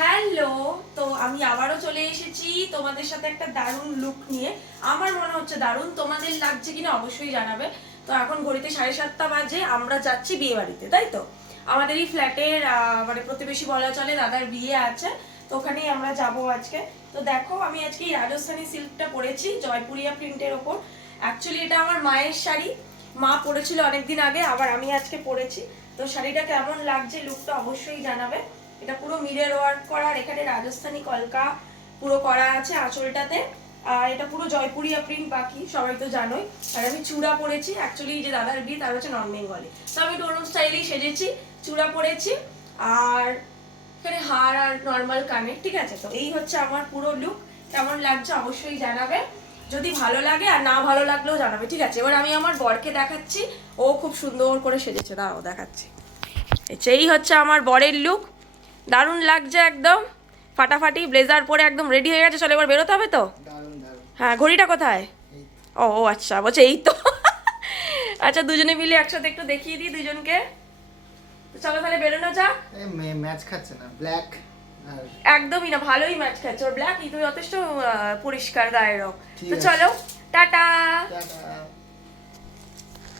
Hello, তো আমি আবারও চলে এসেছি তোমাদের সাথে একটা দারুণ লুক নিয়ে। আমার মনে হচ্ছে দারুণ, তোমাদের লাগছে কিনা অবশ্যই জানাবে। তো এখন ঘড়িতে 7:30 বাজে, আমরা যাচ্ছি বিয়ে বাড়িতে, তাই তো। আমাদের এই ফ্ল্যাটের মানে প্রতিবেশী বলা চলে, দাদার বিয়ে আছে, তো ওখানেই আমরা যাব আজকে। তো দেখো, আমি আজকে এই রাজস্থানী সিল্কটা পরেছি জয়পুরিয়া প্রিন্টের ওপর। অ্যাকচুয়ালি এটা আমার মায়ের শাড়ি, মা পরেছিল অনেকদিন আগে, আবার আমি আজকে পরেছি। তো শাড়িটা কেমন লাগছে, লুকটা অবশ্যই জানাবে। এটা পুরো মিরর ওয়ার্ক করা, আর এখানে রাজস্থানী কলকা পুরো করা আছে আঁচলটাতে। আর এটা পুরো জয়পুরিয়া প্রিন্ট, বাকি সবাই তো জানোই। আর আমি চূড়া পরেছি, অ্যাকচুয়ালি যে দাদার বিয়ে তার হচ্ছে নন বেঙ্গলি, তো আমি একটু অন্য স্টাইলেই সেজেছি, চূড়া পরেছি। আর এখানে হার আর নর্মাল কানে, ঠিক আছে। তো এই হচ্ছে আমার পুরো লুক, কেমন লাগছে অবশ্যই জানাবে। যদি ভালো লাগে, আর না ভালো লাগলেও জানাবে, ঠিক আছে। এবার আমি আমার বরকে দেখাচ্ছি, ও খুব সুন্দর করে সেজেছে, দাঁড়াও দেখাচ্ছি। এই হচ্ছে আমার বরের লুক, দারুণ লাগছে একদম, ফাটাফাটি ব্লেজার পরে একদম রেডি হয়ে গেছে। চলো এবার বেরোতে হবে তো। হ্যাঁ, ঘড়িটা কোথায়? ও ও আচ্ছা, বলছে এই তো। আচ্ছা, দুজনে মিলে একসাথে একটু দেখিয়ে দিই দুজনকে। তো চলো তাহলে বেরোনো যাক। ম্যাচ খাচ্ছে না ব্ল্যাক আর একদমই না, ভালোই ম্যাচ খাচ্ছে ওর ব্ল্যাক, কিন্তু যথেষ্ট পরিষ্কার গায়ের রং। ঠিক তো আছে। চলো, টাটা। টাটা।